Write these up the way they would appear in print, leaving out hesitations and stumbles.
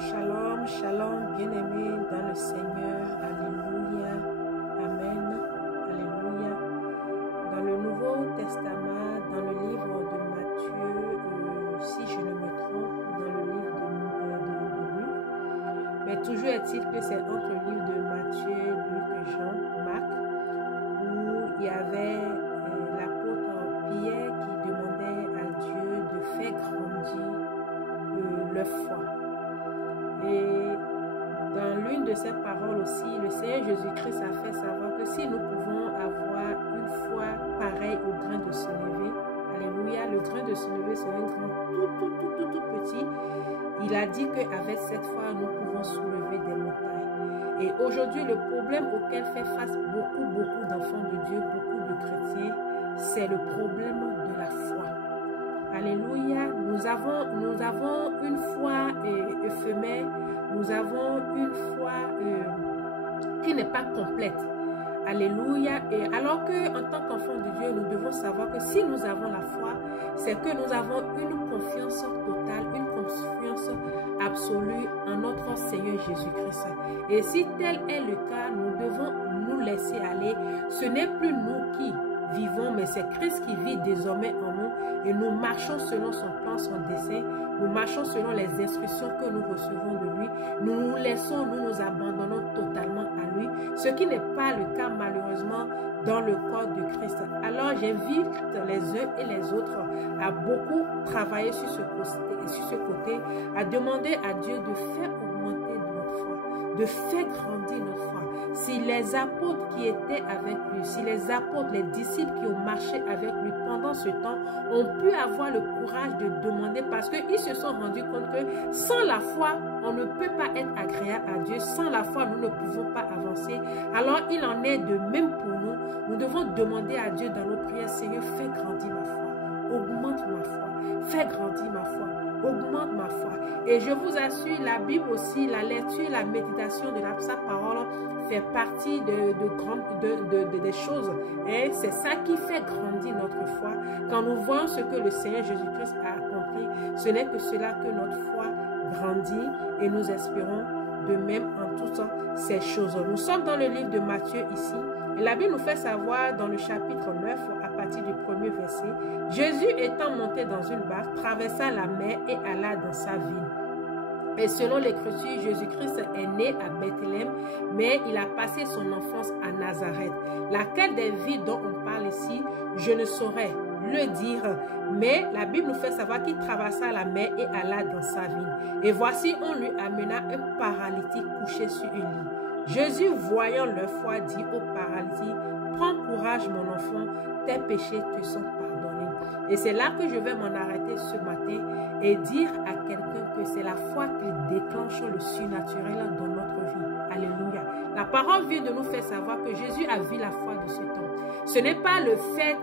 Shalom, shalom, bien-aimés dans le Seigneur. Alléluia. Amen. Alléluia. Dans le Nouveau Testament, dans le livre de Matthieu, si je ne me trompe, dans le livre de Luc, mais toujours est-il que c'est entre le livre de Matthieu, Luc et Jean, Marc, où il y avait l'apôtre Pierre qui demandait à Dieu de faire grandir leur foi. Et dans l'une de ces paroles aussi, le Seigneur Jésus-Christ a fait savoir que si nous pouvons avoir une foi pareille au grain de sénévé, alléluia, le grain de sénévé c'est un grain tout petit. Il a dit qu'avec cette foi, nous pouvons soulever des montagnes. Et aujourd'hui, le problème auquel fait face beaucoup d'enfants de Dieu, beaucoup de chrétiens, c'est le problème de la foi. Alléluia, nous avons une foi éphémère, nous avons une foi qui n'est pas complète. Alléluia, et alors qu'en tant qu'enfant de Dieu, nous devons savoir que si nous avons la foi, c'est que nous avons une confiance totale, une confiance absolue en notre Seigneur Jésus-Christ. Et si tel est le cas, nous devons nous laisser aller. Ce n'est plus nous qui vivons, mais c'est Christ qui vit désormais en nous et nous marchons selon son plan, son dessein, nous marchons selon les instructions que nous recevons de lui, nous nous laissons, nous nous abandonnons totalement à lui, ce qui n'est pas le cas malheureusement dans le corps de Christ. Alors j'invite les uns et les autres à beaucoup travailler sur ce côté, à demander à Dieu de faire augmenter notre foi, de faire grandir notre foi. Si les apôtres qui étaient avec lui, si les apôtres, les disciples qui ont marché avec lui pendant ce temps ont pu avoir le courage de demander parce qu'ils se sont rendus compte que sans la foi, on ne peut pas être agréable à Dieu. Sans la foi, nous ne pouvons pas avancer. Alors il en est de même pour nous. Nous devons demander à Dieu dans nos prières, Seigneur, fais grandir ma foi, augmente ma foi, fais grandir ma foi, augmente ma foi. Et je vous assure, la Bible aussi, la lecture, la méditation de sa parole fait partie des choses. Et c'est ça qui fait grandir notre foi. Quand nous voyons ce que le Seigneur Jésus-Christ a accompli, ce n'est que cela que notre foi grandit et nous espérons de même en toutes ces choses. Nous sommes dans le livre de Matthieu ici. Et la Bible nous fait savoir dans le chapitre 9, à partir du premier verset, Jésus étant monté dans une barque, traversa la mer et alla dans sa ville. Et selon l'Écriture, Jésus-Christ est né à Bethléem, mais il a passé son enfance à Nazareth. Laquelle des villes dont on parle ici, je ne saurais le dire, mais la Bible nous fait savoir qu'il traversa la mer et alla dans sa ville. Et voici, on lui amena un paralytique couché sur une lit. Jésus, voyant leur foi, dit au paralytique, « Prends courage, mon enfant, tes péchés te sont pardonnés. » Et c'est là que je vais m'en arrêter ce matin et dire à quelqu'un que c'est la foi qui déclenche le surnaturel dans notre vie. Alléluia. La parole vient de nous faire savoir que Jésus a vu la foi de ce temps. Ce n'est pas le fait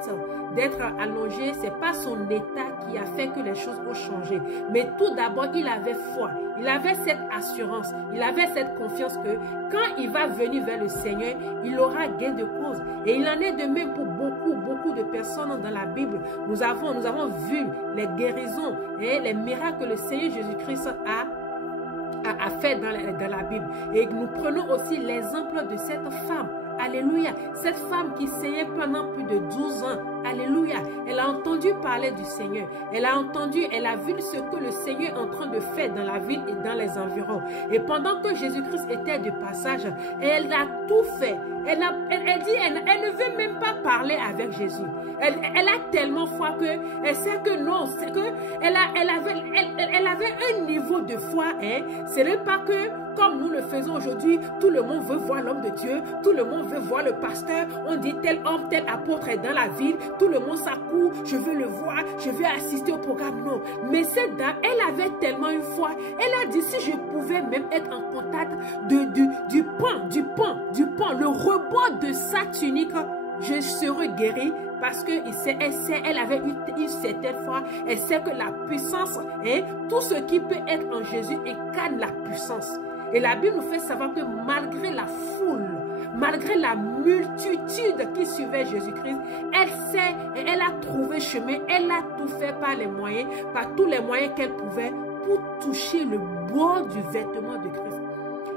d'être allongé, ce n'est pas son état qui a fait que les choses ont changé. Mais tout d'abord, il avait foi. Il avait cette assurance, il avait cette confiance que quand il va venir vers le Seigneur, il aura gain de cause. Et il en est de même pour beaucoup de personnes dans la Bible. Nous avons vu les guérisons et les miracles que le Seigneur Jésus-Christ a fait dans la Bible. Et nous prenons aussi l'exemple de cette femme. Alléluia. Cette femme qui saignait pendant plus de 12 ans. Alléluia. Elle a entendu parler du Seigneur. Elle a vu ce que le Seigneur est en train de faire dans la ville et dans les environs. Et pendant que Jésus-Christ était de passage, elle a tout fait. Elle dit, elle ne veut même pas parler avec Jésus. Elle a tellement foi qu'elle sait que non, c'est que elle avait un niveau de foi. Hein. Ce n'est pas que comme nous le faisons aujourd'hui, tout le monde veut voir l'homme de Dieu, tout le monde veut voir le pasteur, on dit tel homme, tel apôtre est dans la ville, tout le monde s'accourt, je veux le voir, je veux assister au programme. Non, mais cette dame, elle avait tellement une foi, elle a dit si je pouvais même être en contact du pan, le rebord de sa tunique, je serais guérie. Parce qu'elle avait une certaine foi, elle sait que la puissance, hein, tout ce qui peut être en Jésus incarne la puissance. Et la Bible nous fait savoir que malgré la foule, malgré la multitude qui suivait Jésus-Christ, elle sait et elle a trouvé chemin, elle a tout fait par tous les moyens qu'elle pouvait pour toucher le bord du vêtement de Christ.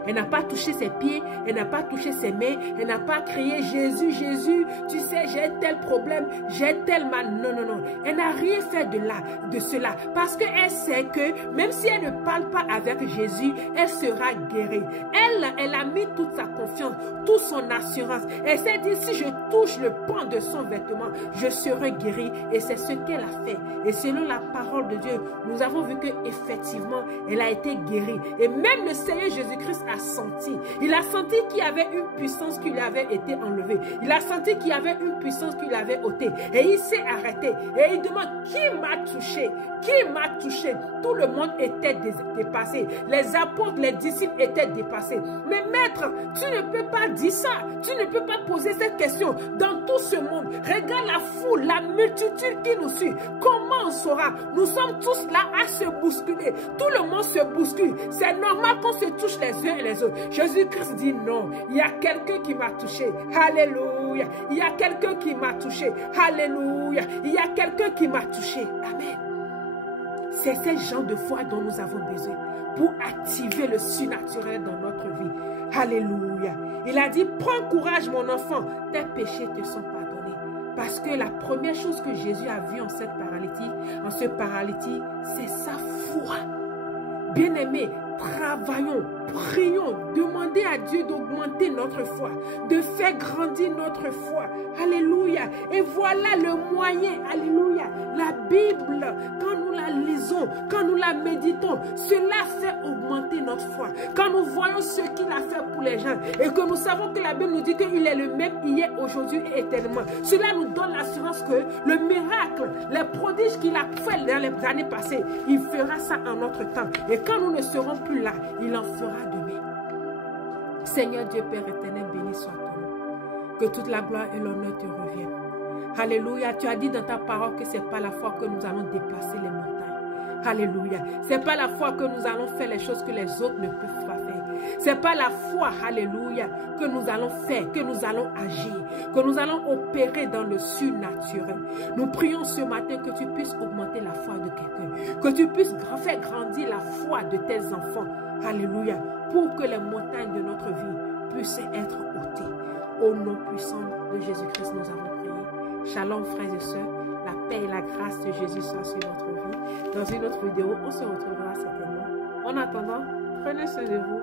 Elle n'a pas touché ses pieds, elle n'a pas touché ses mains, elle n'a pas crié Jésus, Jésus, tu sais, j'ai tel problème, j'ai tel mal. Non, non, non. Elle n'a rien fait de cela. Parce qu'elle sait que même si elle ne parle pas avec Jésus, elle sera guérie. Elle a mis toute sa confiance, toute son assurance. Elle s'est dit, si je touche le pan de son vêtement, je serai guérie. Et c'est ce qu'elle a fait. Et selon la parole de Dieu, nous avons vu qu'effectivement, elle a été guérie. Et même le Seigneur Jésus-Christ a senti. Il a senti qu'il y avait une puissance qui lui avait été enlevée. Il a senti qu'il y avait une puissance qui lui avait ôtée. Et il s'est arrêté. Et il demande, qui m'a touché? Qui m'a touché? Tout le monde était dépassé. Les apôtres, les disciples étaient dépassés. Mais maître, tu ne peux pas dire ça. Tu ne peux pas poser cette question dans tout ce monde. Regarde la foule, la multitude qui nous suit. Comment on saura? Nous sommes tous là à se bousculer. Tout le monde se bouscule. C'est normal qu'on se touche les uns et les autres. Jésus-Christ dit non. Il y a quelqu'un qui m'a touché. Alléluia. Il y a quelqu'un qui m'a touché. Alléluia. Il y a quelqu'un qui m'a touché. Amen. C'est ce genre de foi dont nous avons besoin pour activer le surnaturel dans notre vie. Alléluia. Il a dit, prends courage mon enfant, tes péchés te sont pardonnés. Parce que la première chose que Jésus a vue en ce paralytique, c'est sa foi. Bien-aimés, travaillons, prions, demandez à Dieu d'augmenter notre foi, de faire grandir notre foi. Alléluia. Et voilà le moyen. Alléluia. La Bible, quand nous la lisons, quand nous la méditons, cela fait augmenter notre foi. Quand nous voyons ce qu'il a fait pour les gens et que nous savons que la Bible nous dit qu'il est le même hier, aujourd'hui et éternellement, cela nous donne l'assurance que le miracle, les prodiges qu'il a fait dans les années passées, il fera ça en notre temps. Et quand nous ne serons plus là, il en fera demain. Seigneur Dieu Père éternel, béni soit ton nom. Que toute la gloire et l'honneur te reviennent. Alléluia. Tu as dit dans ta parole que ce n'est pas la foi que nous allons déplacer les montagnes. Alléluia. Ce n'est pas la foi que nous allons faire les choses que les autres ne peuvent pas faire. Ce n'est pas la foi, alléluia, que nous allons faire, que nous allons agir, que nous allons opérer dans le surnaturel. Nous prions ce matin que tu puisses augmenter la foi de quelqu'un, que tu puisses faire grandir la foi de tes enfants. Alléluia. Pour que les montagnes de notre vie puissent être ôtées. Au nom puissant de Jésus-Christ, nous avons prié. Shalom, frères et sœurs. La paix et la grâce de Jésus soient sur votre vie. Dans une autre vidéo, on se retrouvera certainement. En attendant, prenez soin de vous.